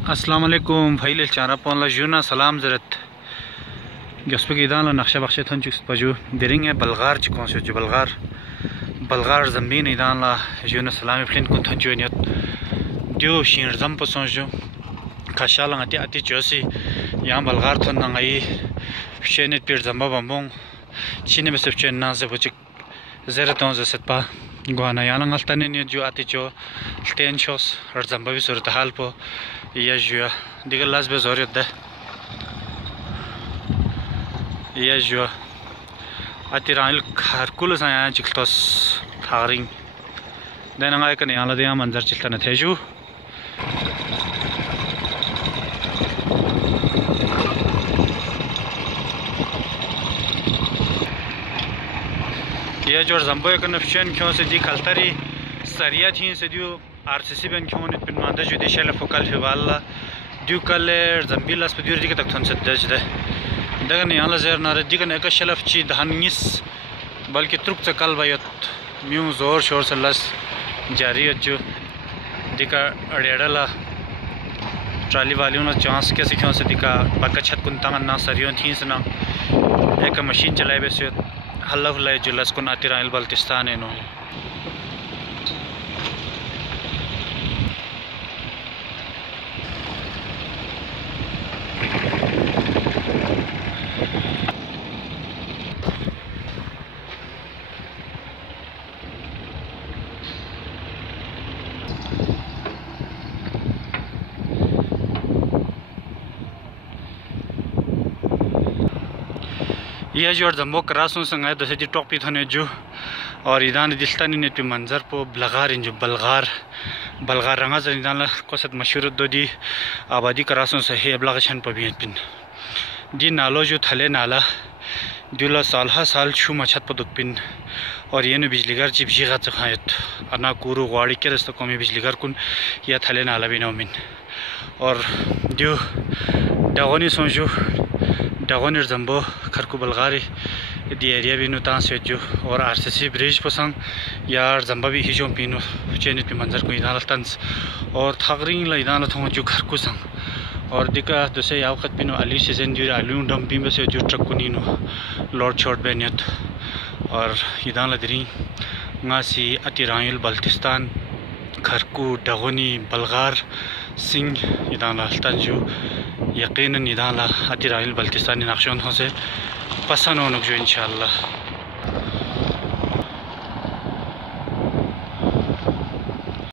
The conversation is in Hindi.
अस्सलाम वालेकुम भाई चारा पौन जुना सलाम जरत गस्प की दान नक्शा बख्शे थन चुस पजू देरिंग है बलगार चिकों से जो बलगार जमीन इदान ला जुना सलाम फ्लिन को थन जुनियत जो शीर जम पसों जो कशाला अति अति चोसी यहाँ बलगार थन नंगाई शेनेट पीर जम्बा बम्बों चीने में सिर्फ चेन्ना से बुचिक ज़रूरतों से सत्पा गुआना याना गलतने ने जो आती जो टेंशोस और जम्बा भी सूरत हाल पो या जो दिगर लास्ट पे ज़रूरत है या जो आती राइल खारकुल से यहाँ चिकटोस थारिंग देना का यहाँ लड़े यहाँ मंजर चिल्ता न थे जो ये जो जम्बो कनेक्शन क्यों से दी कलतरी सरिया थी से दियो आरसीसी बन क्यों ने पिन मांदा जो देशले फोकल फेवाला दियो कल जम्बिलास पे दियो दी तक थन से दज दे दगन यहाँ लजर ना दी कने एक शलफ ची धानिस बल्कि त्रुक से कल बायत म्यू जोर शोर से लस जारी जो दिका अड़ेड़ला ट्राली वालियों ने चांस कैसे क्यों से दिका पक्का छत कुंता ना सरियों थी से ना एक मशीन चलाए वैसे हल्ला हुल्ला जुलस को नातिराइल बल्तिस्तान है नो यह जो जम्बो करासों संगाए दसे जी टॉपी थने जो और इदान दिलतानी ने पे मंजर पो बलगार इन जो बलगार रंगा जन इदान कोसत मशहूर दो दी आबादी करासों से है अबलागशन पर भी पिन दी नालो जो थले नाला दुला साल छू मछत पर दुपिन और ये न बिजली घर चिप जीगा चखायत अना कुरु गाड़ी के रस्ते को में बिजली घर कुन या थले नाला भी नौमिन और जो डगोनी सोचो डगोनी जम्बो खरकू बलगारी दी एरिया भी नुता से जो और आरसीसी ब्रिज पसंग यार जम्बा भी हिजो पिनो चेनित पे मंजर को इदान तंस और थागरिंग ला इदान थों जो खरकू संग और दिका दूसरे याव खत पिनो अली सीजन जो आलू डंपिंग में से जो ट्रक को नीनो लॉर्ड शॉट बेनियत और इदान लदरी गासी अतिराइल बल्तिस्तान खरकू डगोनी बलगार सिंह इदान तंजू यकीनन इदान अतिराइल बल्तिस्तानी नक्शों से पसंद होने जो इंशाअल्लाह।